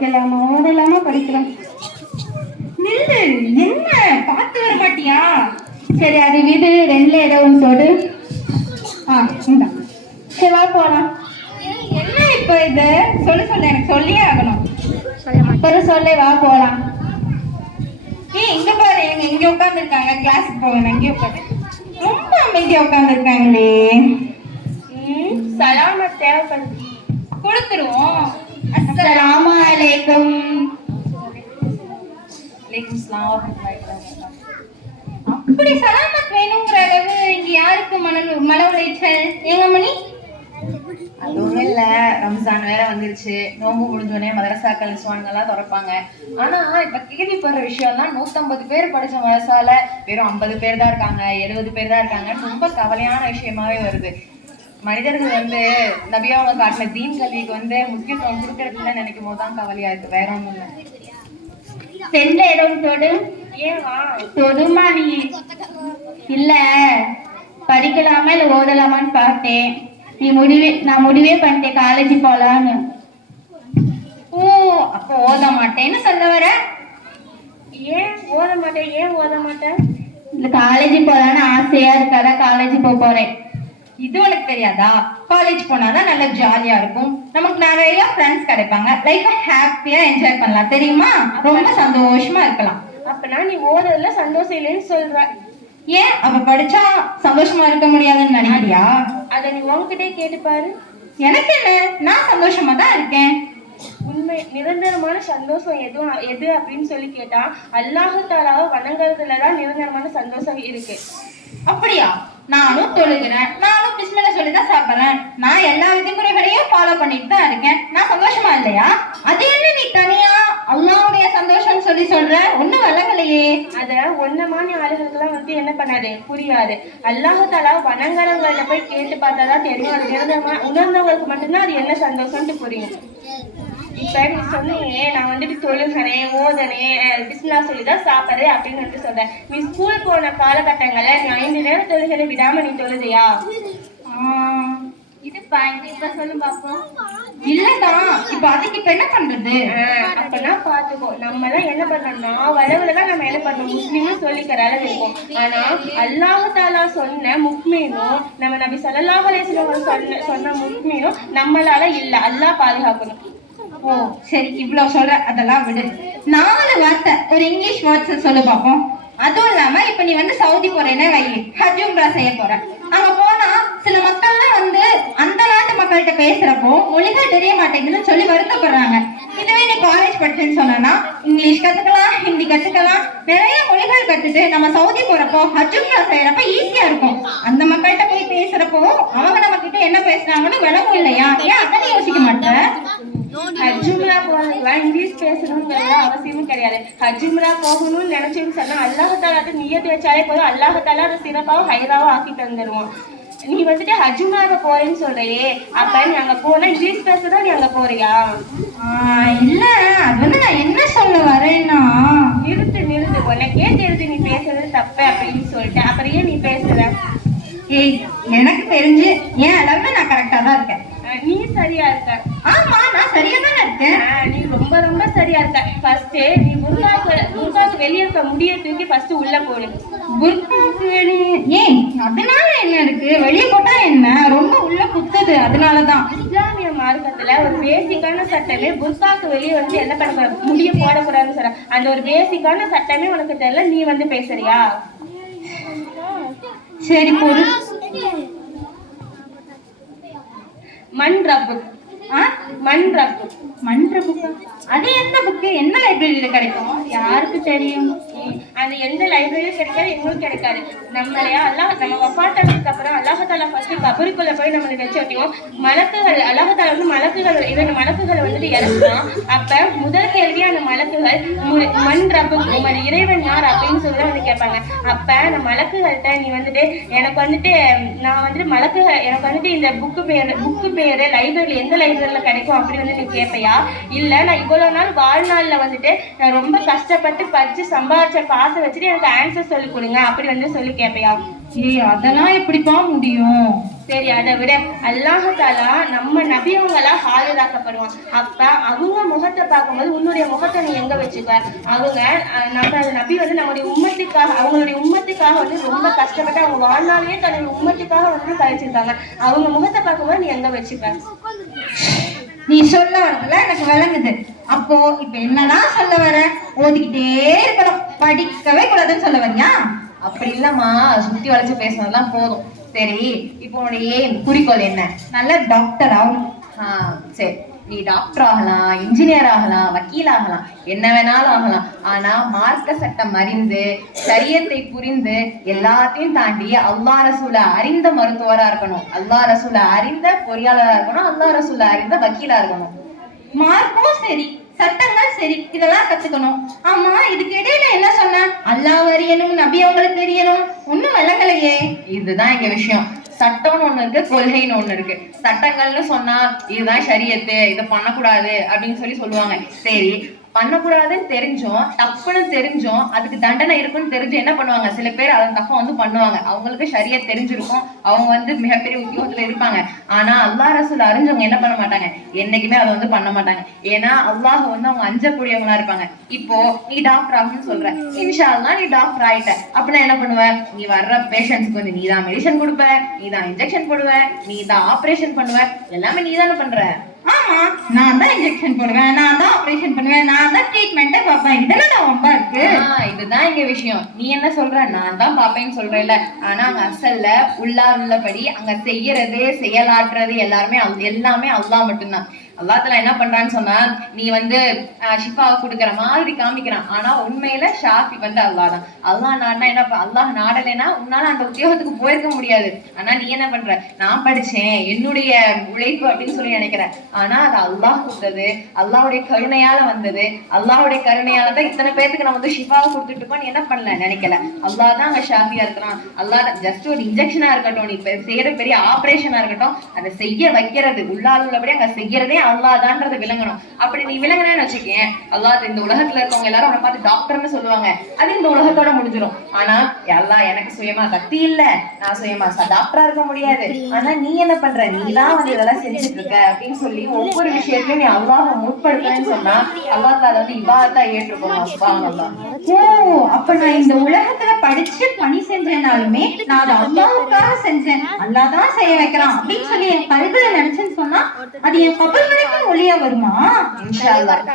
படிக்கலாமா? ஓடலாமா படிக்கலாம்? நில்லு என்ன? பார்த்து வர மாட்டியா? சரி அது வீடு. ரெண்டுல ஏதோ ஒன்று சொல்லு. ஆ இந்தா. சரி வா போலாம். என்ன இப்போ இது? சொல்லு சொல்லு. எனக்கு சொல்லியே ஆகணும். அப்புறம் சொல்ல. வா போலாம். ஏய் இங்க பாரு. எங்க இங்க உட்கார்ந்து இருக்காங்க கிளாஸுக்கு போகணும். இங்கே உட்காந்து ரொம்ப அமைதியா உட்கார்ந்து வந்துருச்சு. நோம்பு முடிஞ்சோடனே மதரசாக்கள் நிசுவான்கள்லாம் திறப்பாங்க. ஆனா இப்ப கேள்விப்படுற விஷயம்லாம் நூத்தம்பது பேர் படிச்ச மதரசால வெறும் ஐம்பது பேர் தான் இருக்காங்க எழுபது பேர் தான் இருக்காங்க ரொம்ப கவலையான விஷயமாவே வருது. மனிதர்கள் வந்து நபியாவை காட்டின தீன் கல்விக்கு வந்து முக்கியத்துவம் கொடுக்கறதுல நினைக்கும் போது தான் கவலையா இருக்கு. வேற ஒண்ணும் இல்லை. செல்ல ஏதோ தொடு. தொடுமா நீ? இல்ல. படிக்கலாமா இல்ல ஓதலாமான்னு பார்த்தேன். நீ முடிவே நான் முடிவே பண்ணிட்டேன் காலேஜ் போலான்னு. ஓ அப்போ ஓத மாட்டேன்னு சொல்ல வர? ஏன் ஓத மாட்டேன் ஏன் ஓத மாட்டேன் இந்த காலேஜ் போலான்னு ஆசையா இருக்காதா? காலேஜ் போக போறேன். இது உனக்கு தெரியாதா? காலேஜ் போனாதான் நல்லா ஜாலியா இருக்கும். நமக்கு நிறைய ஃப்ரெண்ட்ஸ் கிடைப்பாங்க. லைஃபை ஹாப்பியா என்ஜாய் பண்ணலாம். தெரியுமா? ரொம்ப சந்தோஷமா இருக்கலாம். அப்பனா நீ ஓதுறதுல சந்தோஷம் இல்லைன்னு சொல்ற. ஏன்? அப்ப படிச்சா சந்தோஷமா இருக்க முடியாதுன்னு நினைக்கிறியா? அதை நீ உன்கிட்டே கேட்டு பாரு எனக்கு என்ன? நான் சந்தோஷமா தான் இருக்கேன். உண்மை நிரந்தரமான சந்தோஷம் எது எது அப்படின்னு சொல்லி கேட்டா அல்லாஹு தாலாவை வணங்குறதுல தான் நிரந்தரமான சந்தோஷம் இருக்கு. அப்படியா? நானும் தொழுகிறேன். நானும் பிஸ்மில்ல சொல்லி தான் சாப்பிடுறேன். நான் எல்லா விதிமுறைகளையும் ஃபாலோ பண்ணிட்டு தான் இருக்கேன். நான் சந்தோஷமா இல்லையா? அது என்ன நீ தனியா? அல்லாவுடைய சொல்லி சொல்ற? ஒண்ணும் விளங்கலையே அத ஒன்னமான ஆளுகளுக்கெல்லாம் வந்து என்ன பண்ணாது? புரியாது. அல்லாஹு தாலா வணங்குறவங்கள்ட்ட போய் கேட்டு பார்த்தாதான் தெரியும். அது நிரந்தரமா உணர்ந்தவங்களுக்கு மட்டும்தான் அது என்ன சந்தோஷம்னு புரியும். இப்ப நீ சொன்னீங்க நான் வந்துட்டு தொழுகிறேன் ஓதனேன் பிஸ்மில்லா சொல்லி தான் சாப்பிட்றேன் அப்படின்னு வந்து சொல்றேன் நீ ஸ்கூல் போன காலகட்டங்கள்ல நீ ஐந்து நேரம் தொழுகிறத விடாம நீ தொழுதையா இது இப்ப சொல்லு பாப்போம். இல்லதான் இப்ப அதுக்கு இப்ப என்ன பண்றது? அப்பனா பாத்துக்கோ நம்ம எல்லாம் என்ன பண்றோம்னா வரவுலதான் நம்ம என்ன பண்றோம் முஸ்லீம்னு சொல்லிக்கிற அளவு இருக்கும். ஆனா அல்லாஹ் தாலா சொன்ன முக்மீனும் நம்ம நபி ஸல்லல்லாஹு சொன்ன சொன்ன முக்மீனும் நம்மளால இல்ல. அல்லாஹ் பாதுகாக்கணும். ஓ சரி இவ்வளவு சொல்ற அதெல்லாம் விடு. நாலு வார்த்தை ஒரு இங்கிலீஷ் வேர்ட்ஸ் சொல்லு பாப்போம். அதுவும் இல்லாம இப்ப நீ வந்து சவுதி போறேன்னு வை. ஹஜ் உம்ரா செய்ய போற. அங்க போனா சில மக்கள்லாம் வந்து அந்த மக்கள்கிட்ட பேசுறப்போ மொழிகள் தெரிய மாட்டேங்குதுன்னு சொல்லி வருத்தப்படுறாங்க. இதுவே நீ காலேஜ் படிச்சேன்னு சொன்னா இங்கிலீஷ் கத்துக்கலாம் ஹிந்தி கத்துக்கலாம் நிறைய மொழிகள் கத்துட்டு நம்ம சவுதி போறப்போ ஹஜ் உம்ரா செய்யறப்ப ஈஸியா இருக்கும். அந்த மக்கள்கிட்ட போய் பேசுறப்போ அவங்க நம்ம கிட்ட என்ன பேசுறாங்கன்னு விளக்கம் இல்லையா? ஏன் அதனை யோசிக்க மாட்டேன் ஹஜ்ஜும்ரா போறதுக்குலாம் இங்கிலீஷ் பேசணுங்கிறது அவசியமும் கிடையாது. ஹஜ்ஜும்ரா போகணும்னு நினைச்சேன்னு சொன்னா அல்லாஹாலாட்டு நீயத்து வச்சாலே போதும். அல்லாஹத்தாலா அதை சிறப்பாவும் ஹைராவா ஆக்கி தந்துடுவோம் நீ வந்துட்டு ஹஜ்ஜும்ராவை போறேன்னு சொல்றியே. அப்ப நீ அங்க போனா இங்கிலீஷ் பேசதான் நீ அங்க போறியா? இல்ல. அது வந்து நான் என்ன சொல்ல வரேன்னா நிறுத்து நிறுத்து. உனக்கே தெரியுது நீ பேசுறது தப்பு அப்படின்னு சொல்லிட்டு. அப்புறம் ஏன் நீ பேசுற? ஏய் எனக்கு தெரிஞ்சு என் அளவுல நான் கரெக்டா தான் இருக்கேன். நீ சரியா இருக்க. ஆமா நான் சரியா தானே இருக்கேன். நீ ரொம்ப ரொம்ப சரியா இருக்க. ஃபர்ஸ்ட் நீ முருகாக்கு முருகாக்கு வெளியே இருக்க முடிய தூக்கி ஃபர்ஸ்ட் உள்ள போடு. புர்காக்கு என்ன இருக்கு வெளியே போட்டா என்ன? ரொம்ப உள்ள குத்துது. அதனாலதான். இஸ்லாமிய மார்க்கத்துல ஒரு பேசிக்கான சட்டமே புர்காக்கு வெளியே வந்து என்ன பண்ண முடிய போடக்கூடாதுன்னு சொல்ற. அந்த ஒரு பேசிக்கான சட்டமே உனக்கு தெரியல நீ வந்து பேசுறியா? சரி பொறு. மண் ரப்பு ஆ? மண் ரப்பு மன்ற புக்கு அது எந்த புக்கு? என்ன லைப்ரரியில கிடைக்கும்? யாருக்கு தெரியும்? அந்த எந்த லைப்ரரியும் கிடைக்காது எங்களும் கிடைக்காது. நம்மளையா அல்லாஹ் நம்ம வப்பாட்டதுக்கு அப்புறம் அல்லாஹால ஃபர்ஸ்ட் கபருக்குள்ள போய் நம்மளை வச்சு வைக்கணும் மலக்குகள் அல்லாஹால வந்து மலக்குகள் இரண்டு மலக்குகளை வந்துட்டு இறக்குறான். அப்ப முதல் கேள்வி அந்த மலக்குகள் மண் ரப்பு உமது இறைவன் யார் அப்படின்னு சொல்லி வந்து கேட்பாங்க. அப்ப அந்த மலக்குகள்கிட்ட நீ வந்துட்டு எனக்கு வந்துட்டு நான் வந்துட்டு எனக்கு எனக்கு வந்துட்டு இந்த புக்கு பேரு புக்கு பேரு லைப்ரரி எந்த லைப்ரரியில கிடைக்கும் அப்படின்னு வந்து நீ கேட்பையா? இல்ல நான் இவ்வளவு நாள் வாழ்நாள்ல வந்துட்டு நான் ரொம்ப கஷ்டப்பட்டு படிச்சு சம்பாதிச்ச காசை வச்சுட்டு எனக்கு ஆன்சர் சொல்லி கொடுங்க அப்படி வந்து சொல்லி கேட்பையா? ஏய் அதெல்லாம் எப்படிப்பா முடியும்? சரி அதை விட அல்லாஹாலா நம்ம நபியவங்களா ஹாஜராக்கப்படுவான் அப்ப அவங்க முகத்தை பார்க்கும்போது உன்னுடைய முகத்தை நீ எங்க வச்சுக்க அவங்க நம்ம நபி வந்து நம்முடைய உம்மத்துக்காக அவங்களுடைய உம்மத்துக்காக வந்து ரொம்ப கஷ்டப்பட்டு அவங்க வாழ்நாளே தன்னுடைய உம்மத்துக்காக வந்து கழிச்சிருக்காங்க. அவங்க முகத்தை பார்க்கும்போது நீ எங்க வச்சுக்க நீ சொல்ல வரதுல எனக்கு விளங்குது. அப்போ இப்ப என்னதான் சொல்ல வர? ஓதிக்கிட்டே இருக்கணும். படிக்கவே கூடாதுன்னு சொல்ல வரியா? அப்படி இல்லம்மா சுத்தி வளைச்சு பேசுனதெல்லாம் போதும். சரி இப்போ உன்னுடைய aim, குறிக்கோள் என்ன? நல்ல டாக்டர் ஆகணும் ஆ, சரி. நீ டாக்டர் ஆகலாம் இன்ஜினியர் ஆகலாம் வக்கீல் ஆகலாம் என்ன வேணாலும் ஆகலாம். ஆனா மார்க்க சட்டம் அறிந்து சரியத்தை புரிந்து எல்லாத்தையும் தாண்டி அல்லா ரசூல அறிந்த மருத்துவரா இருக்கணும். அல்லா ரசூல அறிந்த பொறியாளரா இருக்கணும் அல்லா ரசூல அறிந்த வக்கீலா இருக்கணும். மார்க்கும் சரி சட்டங்கள் சரி இதெல்லாம் கத்துக்கணும். ஆமா இதுக்கு இடையில என்ன சொன்ன? அல்லாஹ் அறியணும் நபி அவங்களுக்கு தெரியணும். ஒண்ணும் விளங்கலையே. இதுதான் எங்க விஷயம். சட்டம்னு ஒண்ணு இருக்கு கொள்கைன்னு ஒண்ணு இருக்கு. சட்டங்கள்னு சொன்னா இதுதான் சரியத்து இதை பண்ணக்கூடாது அப்படின்னு சொல்லி சொல்லுவாங்க. சரி பண்ணக்கூடாதுன்னு தெரிஞ்சோம் தப்புன்னு தெரிஞ்சும் அதுக்கு தண்டனை இருக்குன்னு தெரிஞ்சு என்ன பண்ணுவாங்க? சில பேர் அதன் தப்பு வந்து பண்ணுவாங்க. அவங்களுக்கு சரியா தெரிஞ்சிருக்கும். அவங்க வந்து மிகப்பெரிய உத்தியோகத்துல இருப்பாங்க. ஆனா அல்லா ரசூல் அறிஞ்சவங்க என்ன பண்ண மாட்டாங்க? என்னைக்குமே அதை வந்து பண்ண மாட்டாங்க. ஏன்னா அல்லாஹ் வந்து அவங்க அஞ்சக்கூடியவங்களா இருப்பாங்க. இப்போ நீ டாக்டர் ஆகணும்னு சொல்ற. இன்ஷா நீ டாக்டர் ஆயிட்ட. அப்படின்னா என்ன பண்ணுவ? நீ வர்ற பேஷண்ட்ஸ்க்கு வந்து நீ தான் மெடிசன் கொடுப்ப நீ தான் இன்ஜெக்ஷன் போடுவ நீ தான் ஆபரேஷன் பண்ணுவ. எல்லாமே நீ தானே பண்ற. ஆமா நான் தான் இன்ஜெக்ஷன் போடுவேன் நான் தான் ஆபரேஷன் பண்ணுவேன் நான் தான் ட்ரீட்மெண்ட்டை பார்ப்பேன். இதெல்லாம் ரொம்ப இருக்கு. இதுதான் இங்க விஷயம். நீ என்ன சொல்ற? நான் தான் பாப்பேன்னு சொல்றேன்ல ஆனா அங்க அசல்ல உள்ளார் உள்ளபடி அங்க செய்யறது செயலாற்றுறது எல்லாருமே எல்லாமே அல்லாஹ் மட்டும்தான். அல்லாஹ் என்ன பண்றான்னு சொன்னா நீ வந்து ஆஹ், ஷிஃபாவை கொடுக்குற மாதிரி காமிக்கிறான். ஆனா உண்மையில ஷாஃபி வந்து அல்லாஹ் தான் அல்லாஹ் நாடனா என்ன அல்லாஹ் நாடலைன்னா உன்னால அந்த உத்தியோகத்துக்கு போயிருக்க முடியாது. ஆனா நீ என்ன பண்ற? நான் படிச்சேன் என்னுடைய உழைப்பு அப்படின்னு சொல்லி நினைக்கிறேன். ஆனா அது அல்லாஹ் கொடுத்தது அல்லாவுடைய கருணையால வந்தது அல்லாவுடைய கருணையால தான் இத்தனை பேருக்கு நம்ம வந்து ஷிஃபாவை கொடுத்துட்டு இருக்கோம் நீ என்ன பண்ணல? நினைக்கல. அல்லாஹ் தான் அங்க ஷாஃபியா இருக்கிறான். அல்லாஹ் ஜஸ்ட் ஒரு இன்ஜெக்ஷனா இருக்கட்டும் நீ செய்யற பெரிய ஆபரேஷனா இருக்கட்டும் அதை செய்ய வைக்கிறது. உள்ளால் உள்ளபடி அங்க செய்யறதே அல்லாதான்றது விளங்கணும். அப்படி நீ விளங்குனேன்னு வச்சுக்கேன் அல்லாஹ் இந்த உலகத்துல இருக்கவங்க எல்லாரும் உன்னை பார்த்து டாக்டர்னு சொல்லுவாங்க. அது இந்த உலகத்தோட முடிஞ்சிடும் ஆனா எல்லாம் எனக்கு சுயமா கத்தி இல்ல. நான் சுயமா டாக்டரா இருக்க முடியாது. ஆனா நீ என்ன பண்ற? நீ தான் வந்து இதெல்லாம் செஞ்சுட்டு இருக்க அப்படின்னு சொல்லி ஒவ்வொரு விஷயத்தையும் நீ அல்லாஹ் முற்படுத்துறேன்னு சொன்னா அல்லாஹ் அதை வந்து இபாதத்தா ஏற்றுக்கணும் ஓ அப்ப நான் இந்த உலகத்துல படிச்சு பணி செஞ்சேனாலுமே நான் அதை அல்லாவுக்காக செஞ்சேன். அல்லாதான் செய்ய வைக்கிறான் அப்படின்னு சொல்லி என் கல்வியில நினைச்சேன்னு சொன்னா அது என் கபல் வரைக்கும் ஒளியா வருமா?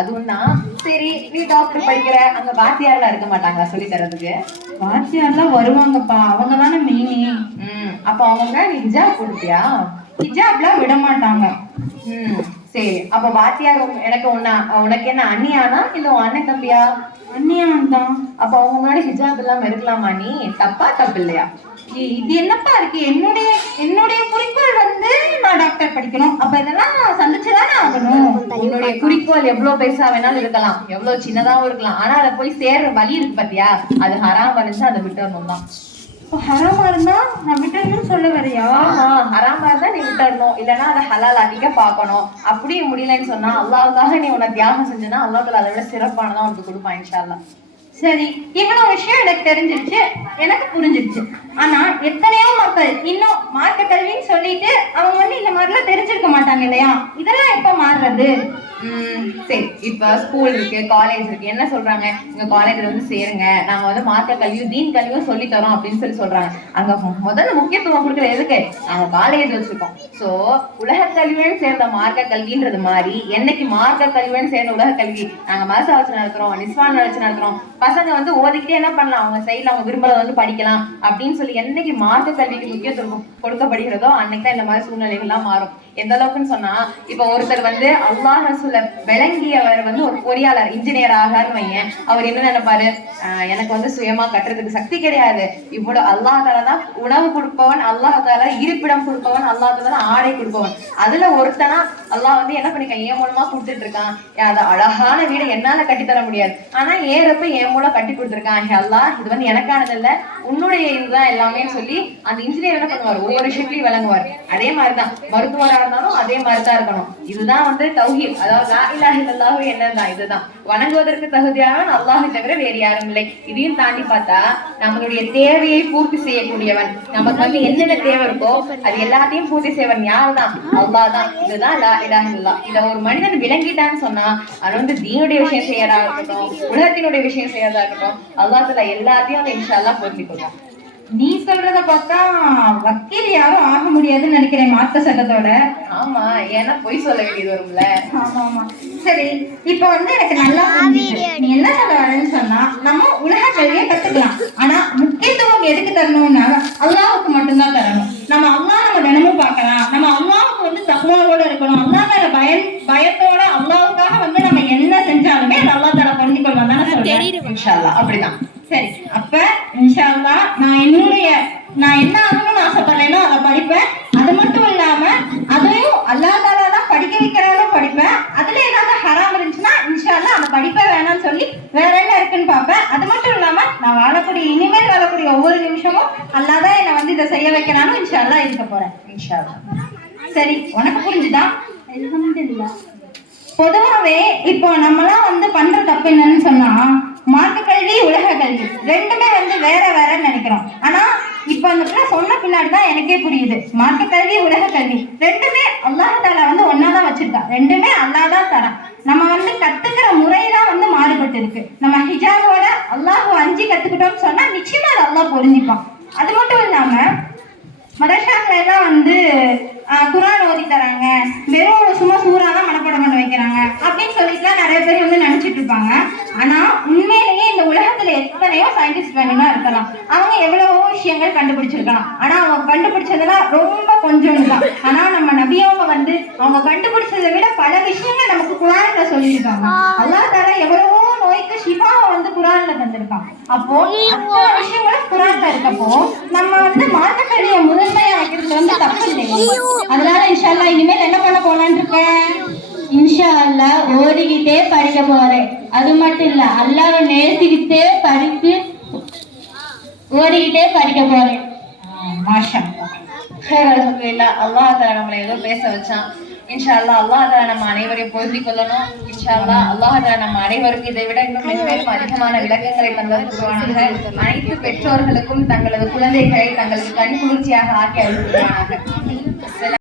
அதுவும் தான் சரி நீ டாக்டர் படிக்கிற அங்க வாத்தியார்லாம் இருக்க மாட்டாங்களா சொல்லி தரதுக்கு? வாத்தியார்லாம் வருவாங்கப்பா. அவங்க தானே மெயினே அப்ப அவங்க நீ ஹிஜாப் கொடுத்தியா ஹிஜாப்லாம் விட மாட்டாங்க. சரி அப்ப வாத்தியார் எனக்கு உன்ன உனக்கு என்ன அண்ணியானா இல்ல உன் அண்ணன் தம்பியா? அந்நியான் தான். அப்ப அவங்க முன்னாடி ஹிஜாப் இல்லாம இருக்கலாமா நீ? தப்பா தப்பு இல்லையா? இது என்னப்பா இருக்கு? என்னுடைய என்னுடைய குறிக்கோள் வந்து நான் டாக்டர் படிக்கணும். அப்ப இதெல்லாம் சந்திச்சுதானே ஆகணும் உன்னுடைய குறிக்கோள் எவ்வளவு பெருசா வேணாலும் இருக்கலாம். எவ்வளவு சின்னதாவும் இருக்கலாம். ஆனா அதை போய் சேர்ற வழி இருக்கு பாத்தியா? அது ஹராம் வந்துச்சு அதை விட்டுறணும் தான். ஹராமா இருந்தா நான் விட்டுறணும்னு சொல்ல வரையா? ஹராமா இருந்தா நீ விட்டுறணும். இல்லைன்னா அதை ஹலால் ஆக்கிக்க பார்க்கணும். அப்படி முடியலன்னு சொன்னா அல்லாவுக்காக நீ உன்னை தியாகம் செஞ்சனா அல்லாஹ் அதை விட சிறப்பானதான் உனக்கு கொடுப்பான் இன்ஷா சரி இவ்வளவு விஷயம் எனக்கு தெரிஞ்சிருச்சு எனக்கு புரிஞ்சிருச்சு. ஆனா எத்தனையோ மக்கள் இன்னும் மார்க்க கல்வின்னு சொல்லிட்டு அவங்க வந்து இந்த மாதிரிலாம் தெரிஞ்சிருக்க மாட்டாங்க இல்லையா? இதெல்லாம் எப்ப மாறுறது? சரி. இப்போ ஸ்கூல் இருக்கு காலேஜ் இருக்கு. என்ன சொல்றாங்க? உங்க காலேஜ்ல வந்து சேருங்க. நாங்க வந்து மாத்த கல்வியும் தீன் கல்வியும் சொல்லி தரோம் அப்படின்னு சொல்லி சொல்றாங்க. அங்க முதல்ல முக்கியத்துவம் கொடுக்குற எதுக்கு? நாங்க காலேஜ் வச்சிருக்கோம். சோ உலக கல்வியோடு சேர்ந்த மார்க்க கல்வின்றது மாதிரி என்னைக்கு மார்க்க கல்வியோடு சேர்ந்த உலக கல்வி நாங்க மனசா வச்சு நடத்துறோம் நிஸ்வான் வச்சு நடத்துறோம். பசங்க வந்து ஓதிக்கிட்டே என்ன பண்ணலாம்? அவங்க சைட்ல அவங்க விரும்புறத வந்து படிக்கலாம் அப்படின்னு சொல்லி என்னைக்கு மார்க்க கல்விக்கு முக்கியத்துவம் கொடுக்கப்படுகிறதோ அன்னைக்கு தான் இந்த மாதிரி சூழ்நிலைகள்லாம் மாறும். எந்த அளவுக்குன்னு சொன்னா இப்ப ஒருத்தர் வந்து அல்லாஹ் ரசூல் விளங்கியவர் வந்து ஒரு பொறியாளர் இன்ஜினியர் ஆகாருன்னு வையேன். அவர் என்ன நினைப்பாரு? ஆஹ் எனக்கு வந்து சுயமா கட்டுறதுக்கு சக்தி கிடையாது. இவ்வளவு அல்லாஹ் தான் உணவு கொடுப்பவன் அல்லாஹ் தாலா இருப்பிடம் கொடுப்பவன் அல்லாஹ் தான் ஆடை கொடுப்பவன். அதுல ஒருத்தனா அல்லாஹ் வந்து என்ன பண்ணிக்க என் மூலமா கொடுத்துட்டு இருக்கான் அந்த அழகான வீடை என்னால கட்டி தர முடியாது. ஆனா ஏறப்ப என் மூலம் கட்டி கொடுத்துருக்கான். அல்லாஹ் இது வந்து எனக்கானது இல்ல உன்னுடைய இதுதான் எல்லாமே சொல்லி அந்த இன்ஜினியர் என்ன பண்ணுவார்? ஒவ்வொரு விஷயத்துலயும் விளங்குவார். அதே மாதிரிதான் மருத்துவராக இருந்தாலும் அதே மாதிரிதான் இருக்கணும். இதுதான் வந்து தௌஹீத். அதாவது அதாவது லா இலாஹ இல்லல்லாஹு என்னதான் இதுதான். வணங்குவதற்கு தகுதியானவன் அல்லாஹை தவிர வேறு யாரும் இல்லை. இதையும் தாண்டி பார்த்தா நம்மளுடைய தேவையை பூர்த்தி செய்யக்கூடியவன். நமக்கு வந்து என்னென்ன தேவை இருக்கோ அது எல்லாத்தையும் பூர்த்தி செய்வன் யாருதான்? அல்லாஹ் தான் இதுதான் லா இலாஹ இல்லல்லாஹ். இத ஒரு மனிதன் விளங்கிட்டான்னு சொன்னா அவன் வந்து தீனுடைய விஷயம் செய்யறதா இருக்கட்டும் உலகத்தினுடைய விஷயம் செய்யறதா இருக்கட்டும் அல்லாஹ் எல்லாத்தையும் அந்த இன்ஷா அல்லாஹ் பூர்த்தி கொடுக்கும் நீ சொல்றத பார்த்தா வக்கீல் யாரும் ஆக முடியாதுன்னு நினைக்கிறேன் மாத்த சட்டத்தோட. ஆமா ஏன்னா பொய் சொல்ல வேண்டியது வரும்ல. ஆமா ஆமா. சரி இப்போ வந்து எனக்கு நல்லா நீ என்ன சொல்ல வரேன்னு சொன்னா நம்ம உலக கல்வியை கத்துக்கலாம். ஆனா முக்கியத்துவம் எதுக்கு தரணும்னா அல்லாவுக்கு மட்டும்தான் தரணும். நம்ம அல்லா நம்ம தினமும் பார்க்கலாம். நம்ம அல்லாவுக்கு வந்து தக்குவாவோட இருக்கணும். அல்லா மேல பயன் பயத்தோட அல்லாவுக்காக வந்து நம்ம என்ன செஞ்சாலுமே அது அல்லா தலை புரிஞ்சு கொள்வான் தானே சொல்றேன் இன்ஷா அல்லாஹ் அப்படிதான் சரி அப்ப இன்ஷா அல்லாஹ் நான் என்னுடைய நான் என்ன ஆகணும்னு ஆசைப்படுறேனோ அதை படிப்பேன் அது மட்டும் இல்லாம அதையும் அல்லா தாலா தான் படிக்க வைக்கிறாலும் படிப்பேன் அதுல ஏதாவது ஹராம் இருந்துச்சுன்னா இன்ஷா அல்லாஹ் அந்த படிப்பே வேணாம்னு சொல்லி வேற என்ன இருக்குன்னு பார்ப்பேன் அது மட்டும் இல்லாம நான் வாழக்கூடிய இனிமேல் வாழக்கூடிய ஒவ்வொரு நிமிஷமும் அல்லா தான் என்னை வந்து இதை செய்ய வைக்கிறானோ இன்ஷால்லா இருக்க போறேன். இன்ஷால்லா சரி உனக்கு புரிஞ்சுதா? பொதுவாகவே பொதுவாவே இப்போ நம்மலாம் வந்து பண்ற தப்பு என்னன்னு சொன்னா மார்க்க கல்வி உலக கல்வி. ரெண்டுமே வந்து வேற வேறன்னு நினைக்கிறோம். ஆனா இப்போ அந்த பிள்ளை சொன்ன பின்னாடி தான் எனக்கே புரியுது. மார்க்க கல்வி உலக கல்வி. ரெண்டுமே அல்லாஹ் தாலா வந்து ஒன்னாதான் வச்சிருக்கா. ரெண்டுமே அல்லாஹ் தான் தரான் நம்ம வந்து கத்துக்கிற முறை தான் வந்து மாறுபட்டு இருக்கு நம்ம ஹிஜாபோட அல்லாஹ் அஞ்சு கத்துக்கிட்டோம்னு சொன்னா நிச்சயமா அது அல்லாஹ் புரிஞ்சுப்பான் அது மட்டும் இல்லாம மதரசாக்கள் எல்லாம் வந்து ஆஹ், குர்ஆன் ஓதி தராங்க வெறும் சும்மா சூறா தான் மனப்பாடம் பண்ண வைக்கிறாங்க அப்படின்னு சொல்லிட்டுலாம் நிறைய பேர் வந்து நினைச்சிட்டு இருப்பாங்க ஆனா உண்மையிலேயே இந்த உலகத்துல எத்தனையோ சயின்டிஸ்ட் வேணும்னா இருக்கலாம் அவங்க எவ்வளவோ விஷயங்கள் கண்டுபிடிச்சிருக்கலாம் ஆனா அவங்க கண்டுபிடிச்சதெல்லாம் ரொம்ப கொஞ்சம் தான் ஆனா நம்ம நபியவங்க வந்து அவங்க கண்டுபிடிச்சதை விட பல விஷயங்கள் நமக்கு குரான்ல சொல்லியிருக்காங்க. அல்லாஹ் தாலா எவ்வளவோ நோய்க்கு ஷிஃபாவை வந்து குரான்ல தந்திருக்கான். அப்போ அத்தனை விஷயங்களும் குரான்ல இருக்கப்போ நம்ம வந்து மார்க்க கல்வியை முதன்மையா வைக்கிறது வந்து தப்பு இல்லையா அதனால இன்ஷால்லா இனிமேல் என்ன பண்ண போலான்னு இருக்கேன் இன்ஷா அல்லாஹ் ஓடிக்கிட்டே படிக்க போறேன். அது மட்டும் இல்ல அல்லாவை நேசிக்கிட்டே படித்து ஓடிக்கிட்டே படிக்க போறேன். மாஷா ஹைர் அல்லாஹ் தாலா நம்மளை ஏதோ பேச வச்சான். இன்ஷா அல்லாஹ் அல்லாஹ் தஆலா நம்ம அனைவரையும் பொருந்தி கொள்ளணும். இன்ஷா அல்லாஹ் அல்லாஹ் தஆலா நம்ம அனைவருக்கும் இதை விட இன்னும் மிகவும் அதிகமான விளக்கங்களை தந்தது அனைத்து பெற்றோர்களுக்கும் தங்களது குழந்தைகளை தங்களுக்கு கண் குளிர்ச்சியாக ஆக்கி அளிப்பானாக